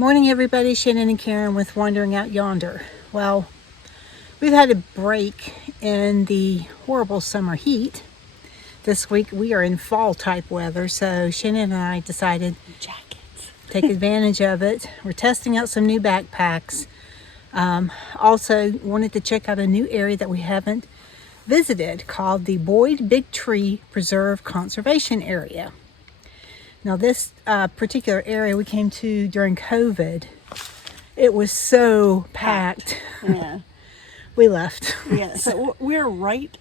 Morning everybody, Shannon and Karen with Wandering Out Yonder. Well, we've had a break in the horrible summer heat. This week we are in fall type weather, so Shannon and I decided jackets. Take advantage of it. We're testing out some new backpacks. Also wanted to check out a new area that we haven't visited called the Boyd Big Tree Preserve Conservation Area. Now this particular area we came to during COVID. It was so packed. Yeah. We left. Yeah, so we're right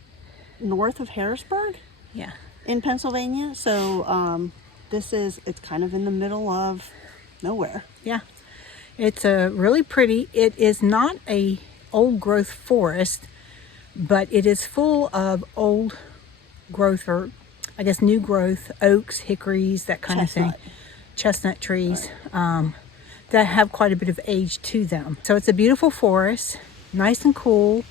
north of Harrisburg. Yeah. In Pennsylvania. So it's kind of in the middle of nowhere. Yeah. It's really pretty. It is not a old growth forest, but it is full of old growth, or I guess new growth, oaks, hickories, that kind of thing. Chestnut trees, right. That have quite a bit of age to them. So it's a beautiful forest, nice and cool,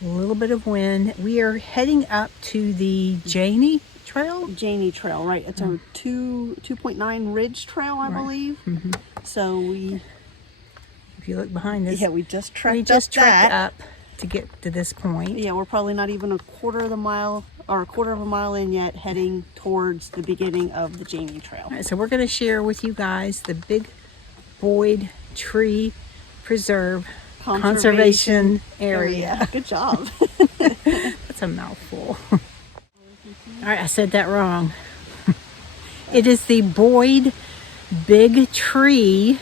a little bit of wind. We are heading up to the Janie Trail. Janie Trail, right. It's a 2.9 ridge trail, I believe. Mm-hmm. So if you look behind us, we just trekked up to get to this point. Yeah, we're probably not even a quarter of a mile in yet, heading towards the beginning of the Janie Trail. All right, so we're going to share with you guys the Big Boyd Tree Preserve Conservation Area. Good job. That's a mouthful. All right, I said that wrong. It is the Boyd Big Tree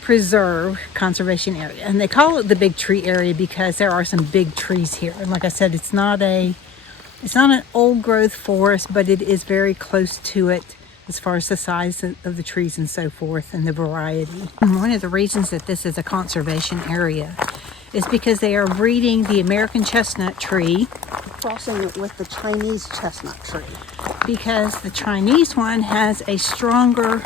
Preserve Conservation Area, and they call it the Big Tree Area because there are some big trees here. And like I said, it's not an old growth forest, but it is very close to it as far as the size of the trees and so forth, and the variety. And one of the reasons that this is a conservation area is because they are breeding the American chestnut tree, crossing it with the Chinese chestnut tree, because the Chinese one has a stronger,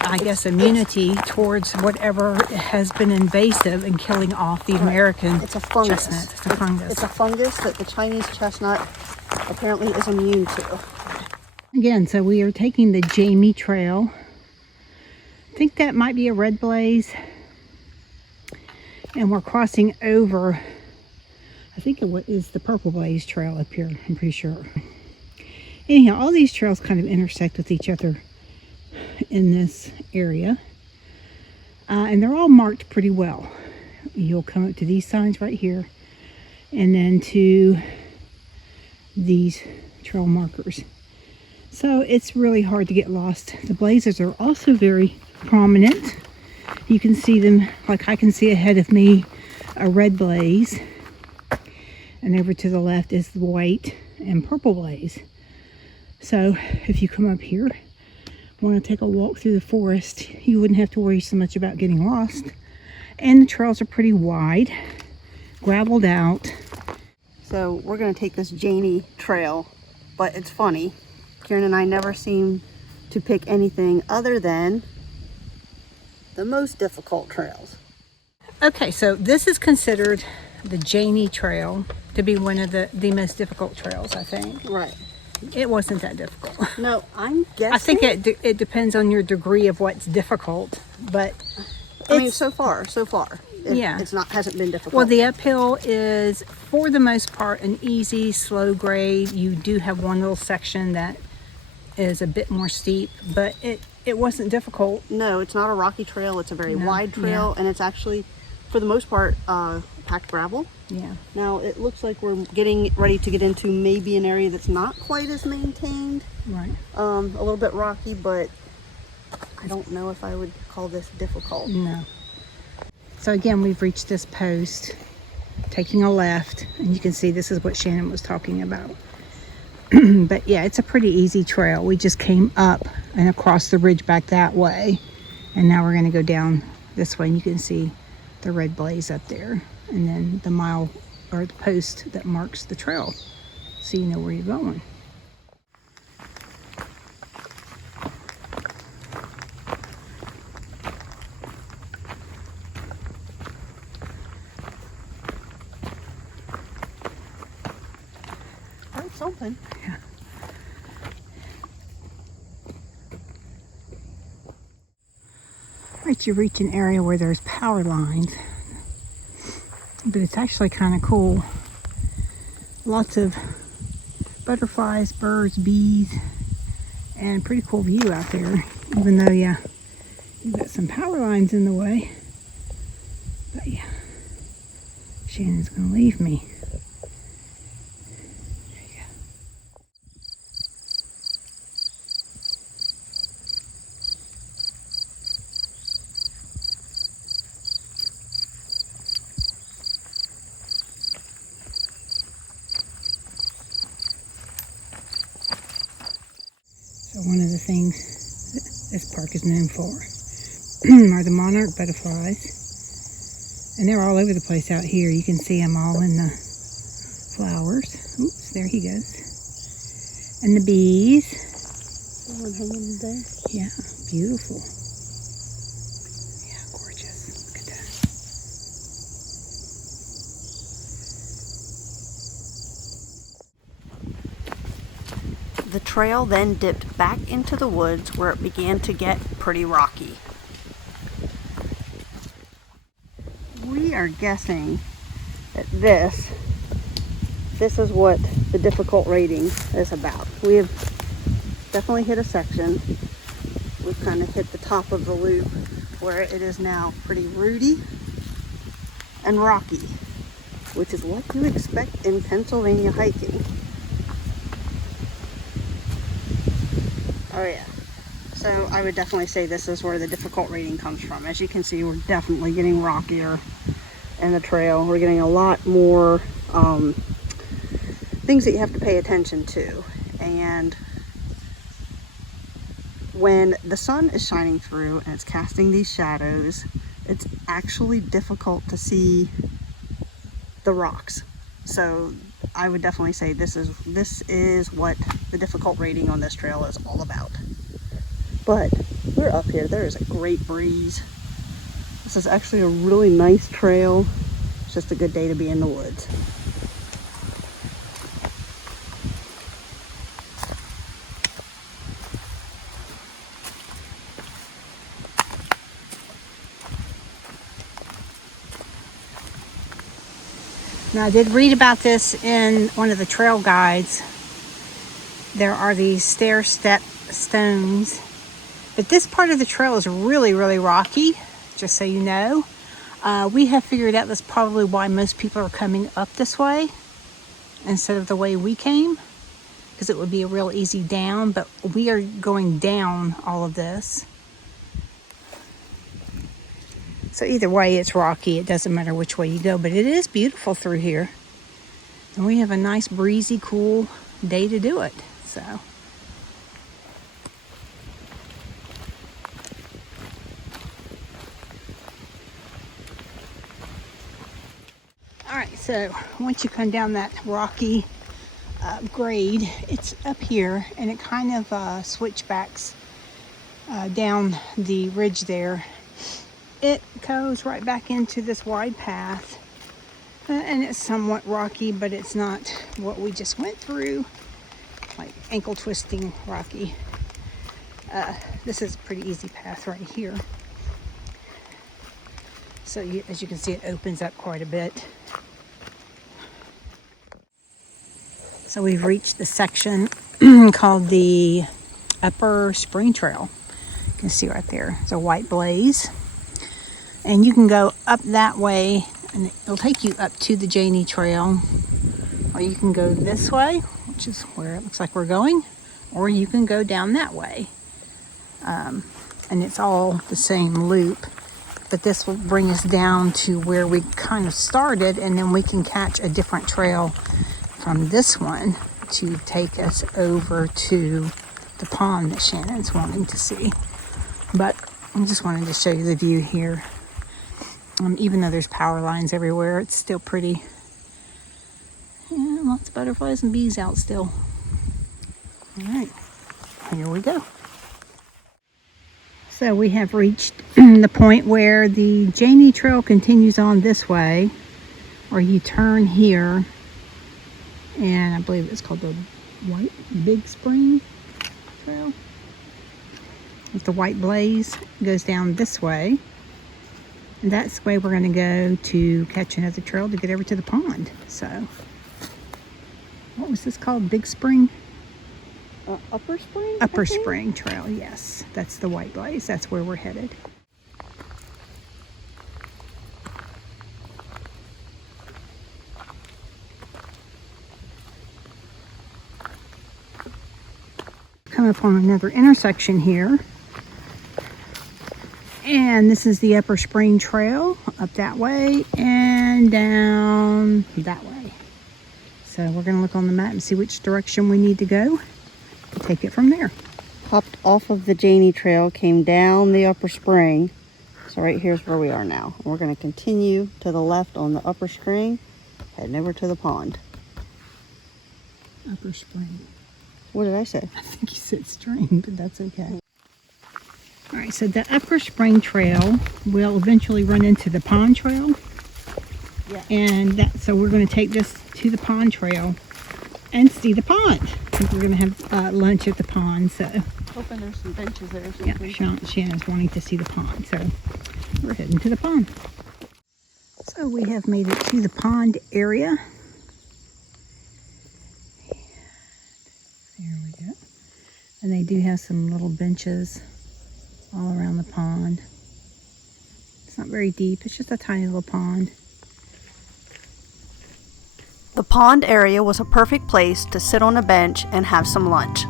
I guess, immunity towards whatever has been invasive and killing off the American chestnut. It's a fungus. It's a fungus that the Chinese chestnut apparently is immune to. Again, so we are taking the Janie Trail. I think that might be a red blaze. And we're crossing over, I think it is the purple blaze trail up here, I'm pretty sure. Anyhow, all these trails kind of intersect with each other in this area. And they're all marked pretty well. You'll come up to these signs right here, and then to these trail markers. So it's really hard to get lost. The blazes are also very prominent. You can see them, like I can see ahead of me a red blaze, and over to the left is the white and purple blaze. So if you come up here, want to take a walk through the forest, you wouldn't have to worry so much about getting lost. And the trails are pretty wide, graveled out. So we're going to take this Janie Trail, but it's funny, Karen and I never seem to pick anything other than the most difficult trails. Okay, so this is considered the Janie Trail to be one of the most difficult trails, I think. Right. It wasn't that difficult. No, I'm guessing. I think it depends on your degree of what's difficult, but I mean, so far, yeah, hasn't been difficult. Well, the uphill is for the most part an easy, slow grade. You do have one little section that is a bit more steep, but it wasn't difficult. No, it's not a rocky trail. It's a very wide trail, and it's actually, for the most part, packed gravel. Yeah. Now it looks like we're getting ready to get into maybe an area that's not quite as maintained. Right. A little bit rocky, but I don't know if I would call this difficult. No. So again, we've reached this post, taking a left, and you can see this is what Shannon was talking about. But yeah, it's a pretty easy trail. We just came up and across the ridge back that way, and now we're going to go down this way, and you can see the red blaze up there, and then the mile or the post that marks the trail, so you know where you're going. Something. Yeah. Right, you reach an area where there's power lines, but it's actually kind of cool. Lots of butterflies, birds, bees, and pretty cool view out there, even though, yeah, you've got some power lines in the way. But yeah, Shannon's gonna leave me. There you go. So one of the things this park is known for are the monarch butterflies. And they're all over the place out here. You can see them all in the flowers. Oops, there he goes. And the bees. Yeah, beautiful. Yeah, gorgeous. Look at that. The trail then dipped back into the woods where it began to get pretty rocky. We are guessing that this is what the difficult rating is about. We have definitely hit a section. We've kind of hit the top of the loop where it is now pretty rooty and rocky, which is what you expect in Pennsylvania hiking. Oh yeah. So I would definitely say this is where the difficult rating comes from. As you can see, we're definitely getting rockier in the trail. We're getting a lot more things that you have to pay attention to. And when the sun is shining through and it's casting these shadows, it's actually difficult to see the rocks. So I would definitely say this is what the difficult rating on this trail is all about. But we're up here. There is a great breeze. This is actually a really nice trail. It's just a good day to be in the woods. Now, I did read about this in one of the trail guides. There are these stair step stones, but this part of the trail is really, really rocky, just so you know. We have figured out that's probably why most people are coming up this way instead of the way we came, because it would be a real easy down, but we are going down all of this. So either way, it's rocky. It doesn't matter which way you go, but it is beautiful through here. And we have a nice breezy, cool day to do it. So all right, so once you come down that rocky grade, it's up here, and it kind of switchbacks down the ridge there. It goes right back into this wide path, and it's somewhat rocky, but it's not what we just went through, like ankle twisting rocky. This is a pretty easy path right here. So as you can see, it opens up quite a bit. So we've reached the section called the Upper Spring Trail. You can see right there, it's a white blaze. And you can go up that way, and it'll take you up to the Janie Trail. Or you can go this way, which is where it looks like we're going. Or you can go down that way. And it's all the same loop. But this will bring us down to where we kind of started, and then we can catch a different trail from this one to take us over to the pond that Shannon's wanting to see. But I just wanted to show you the view here. Even though there's power lines everywhere, it's still pretty. Yeah, lots of butterflies and bees out still. All right, here we go. So we have reached the point where the Janie Trail continues on this way, or you turn here, and I believe it's called the Big Spring Trail. with the white blaze goes down this way. And that's the way we're going to go to catch another trail to get over to the pond. So, what was this called? Big Spring? Upper Spring? Upper Spring Trail, yes. That's the white blaze. That's where we're headed. Come up on another intersection here. And this is the Upper Spring Trail up that way and down that way. So we're going to look on the map and see which direction we need to go and take it from there. Hopped off of the Janie Trail, came down the Upper Spring. So right here's where we are now. We're going to continue to the left on the Upper Spring, heading over to the pond. Upper Spring. What did I say? I think you said string, but that's okay. All right, so the Upper Spring Trail will eventually run into the pond trail. Yeah. And so we're going to take this to the pond trail and see the pond. I think we're going to have lunch at the pond. So Hoping there's some benches there or yeah, something. Shannon's wanting to see the pond. So we're heading to the pond. So we have made it to the pond area. There we go. And they do have some little benches all around the pond. It's not very deep. It's just a tiny little pond. The pond area was a perfect place to sit on a bench and have some lunch.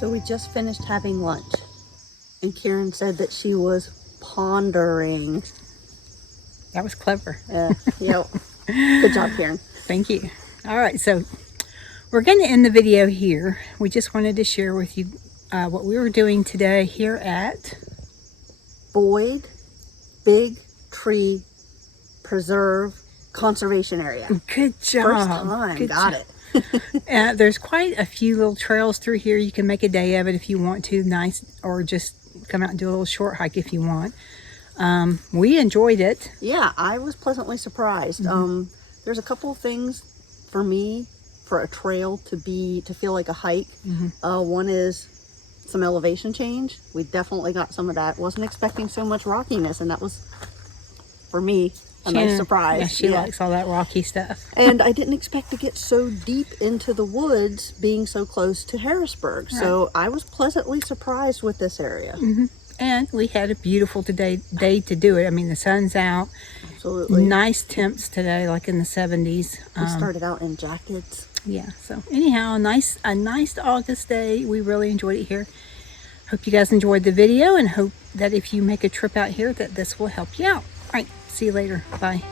So we just finished having lunch, and Karen said that she was pondering. That was clever. Yep. Good job, Karen. Thank you. All right, so we're going to end the video here. We just wanted to share with you what we were doing today here at Boyd Big Tree Preserve Conservation Area. Good job. First time. Good Got job. it. There's quite a few little trails through here. You can make a day of it if you want to, nice, or just come out and do a little short hike if you want. We enjoyed it. Yeah, I was pleasantly surprised. Mm-hmm. There's a couple of things for me for a trail to feel like a hike. Mm-hmm. One is some elevation change. We definitely got some of that. Wasn't expecting so much rockiness, and that was, for me, a nice surprise. Yeah, she likes all that rocky stuff. And I didn't expect to get so deep into the woods being so close to Harrisburg. Right. So I was pleasantly surprised with this area. Mm-hmm. And we had a beautiful day to do it. I mean, the sun's out. Absolutely. Nice temps today, like in the 70s. We started out in jackets. Yeah, so anyhow, a nice August day. We really enjoyed it here. Hope you guys enjoyed the video, and hope that if you make a trip out here that this will help you out. All right, see you later. Bye.